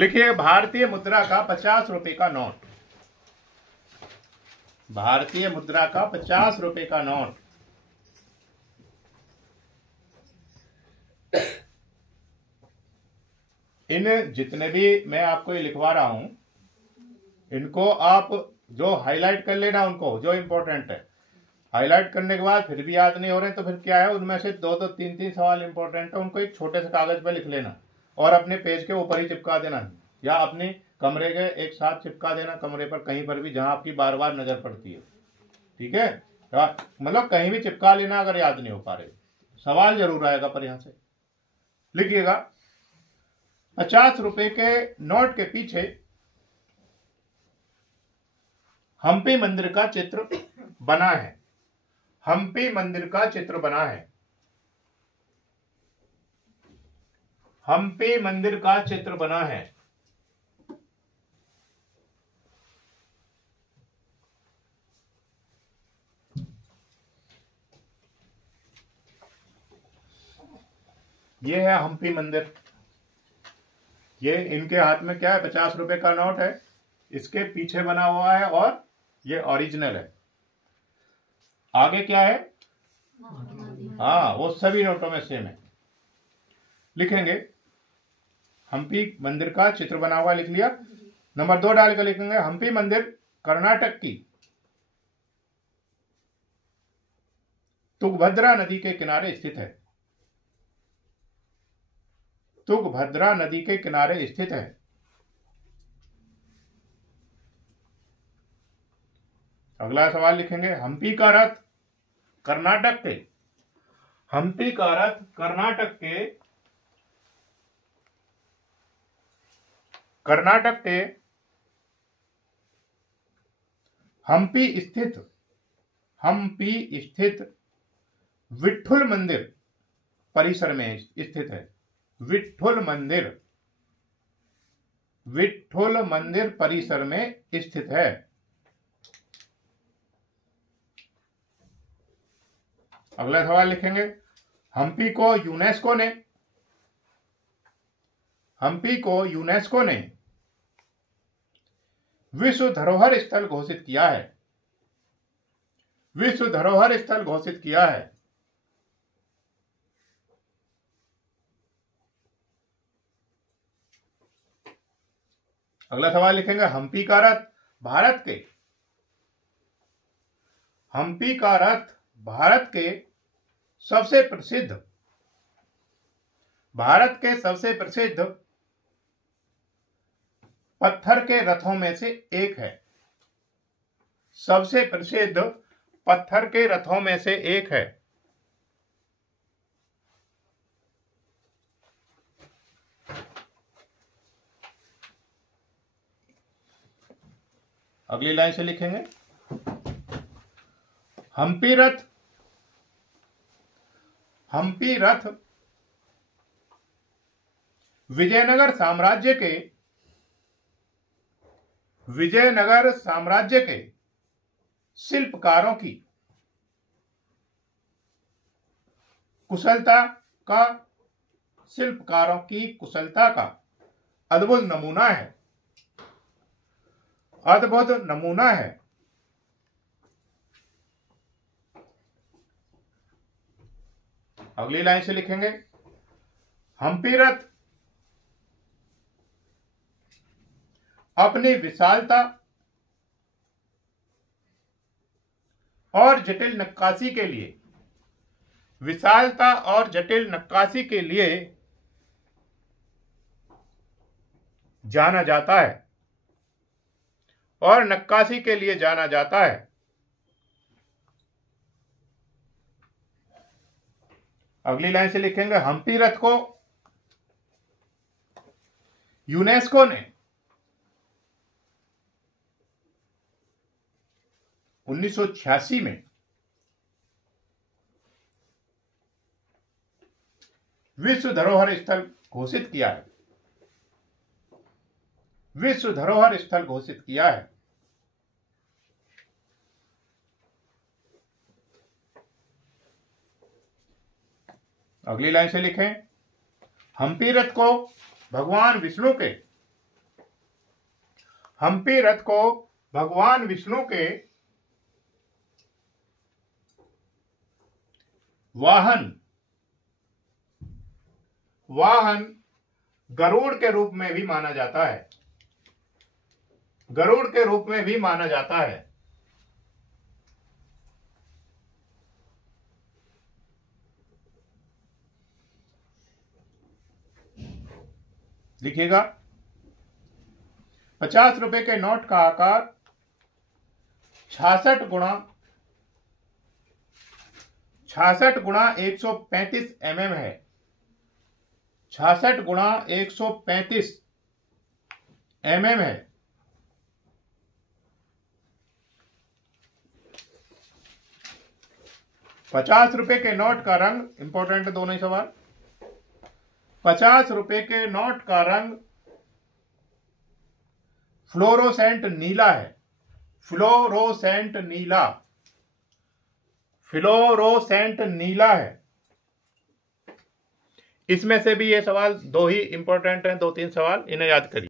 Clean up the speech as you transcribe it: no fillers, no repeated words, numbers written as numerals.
लिखिए भारतीय मुद्रा का 50 रुपए का नोट। भारतीय मुद्रा का 50 रुपए का नोट इन जितने भी मैं आपको ये लिखवा रहा हूं, इनको आप जो हाईलाइट कर लेना, उनको जो इंपॉर्टेंट है हाईलाइट करने के बाद फिर भी याद नहीं हो रहे तो फिर क्या है, उनमें से दो दो तीन तीन सवाल इंपॉर्टेंट है, उनको एक छोटे से कागज पे लिख लेना और अपने पेज के ऊपर ही चिपका देना या अपने कमरे के एक साथ चिपका देना, कमरे पर कहीं पर भी जहां आपकी बार बार नजर पड़ती है। ठीक है, मतलब कहीं भी चिपका लेना अगर याद नहीं हो पा रहे। सवाल जरूर आएगा पर यहां से लिखिएगा 50 रुपए के नोट के पीछे हम्पी मंदिर का चित्र बना है। हम्पी मंदिर का चित्र बना है। हम्पी मंदिर का चित्र बना है। ये है हम्पी मंदिर। ये इनके हाथ में क्या है, 50 रुपए का नोट है, इसके पीछे बना हुआ है और ये ओरिजिनल है। आगे क्या है, हाँ वो सभी नोटों में सेम है। लिखेंगे हम्पी मंदिर का चित्र बना हुआ, लिख लिया। नंबर 2 डालकर लिखेंगे हम्पी मंदिर कर्नाटक की तुंगभद्रा नदी के किनारे स्थित है। तुंगभद्रा नदी के किनारे स्थित है। अगला सवाल लिखेंगे हम्पी का रथ कर्नाटक के, हम्पी का रथ कर्नाटक के हम्पी स्थित विट्ठल मंदिर परिसर में स्थित है। विट्ठल मंदिर परिसर में स्थित है। अगला सवाल लिखेंगे हम्पी को यूनेस्को ने विश्व धरोहर स्थल घोषित किया है। विश्व धरोहर स्थल घोषित किया है। अगला सवाल लिखेंगे हम्पी का रथ भारत के सबसे प्रसिद्ध पत्थर के रथों में से एक है। सबसे प्रसिद्ध पत्थर के रथों में से एक है। अगली लाइन से लिखेंगे हम्पी रथ विजयनगर साम्राज्य के शिल्पकारों की कुशलता का अद्भुत नमूना है। अगली लाइन से लिखेंगे हम्पी रथ अपनी विशालता और जटिल नक्काशी के लिए जाना जाता है। अगली लाइन से लिखेंगे हम्पी रथ को यूनेस्को ने 1986 में विश्व धरोहर स्थल घोषित किया है। अगली लाइन से लिखें हम्पी रथ को भगवान विष्णु के हम्पी रथ को भगवान विष्णु के वाहन गरुड़ के रूप में भी माना जाता है। गरुड़ के रूप में भी माना जाता है। लिखिएगा, 50 रुपए के नोट का आकार 66 गुणा 135 mm है। 66 गुणा 135 mm है। ₹50 के नोट का रंग, इंपॉर्टेंट है दोनों ही सवाल। 50 रुपए के नोट का रंग फ्लोरोसेंट नीला है। फ्लोरोसेंट नीला है। इसमें से भी ये सवाल दो ही इंपॉर्टेंट हैं, 2-3 सवाल, इन्हें याद करिए।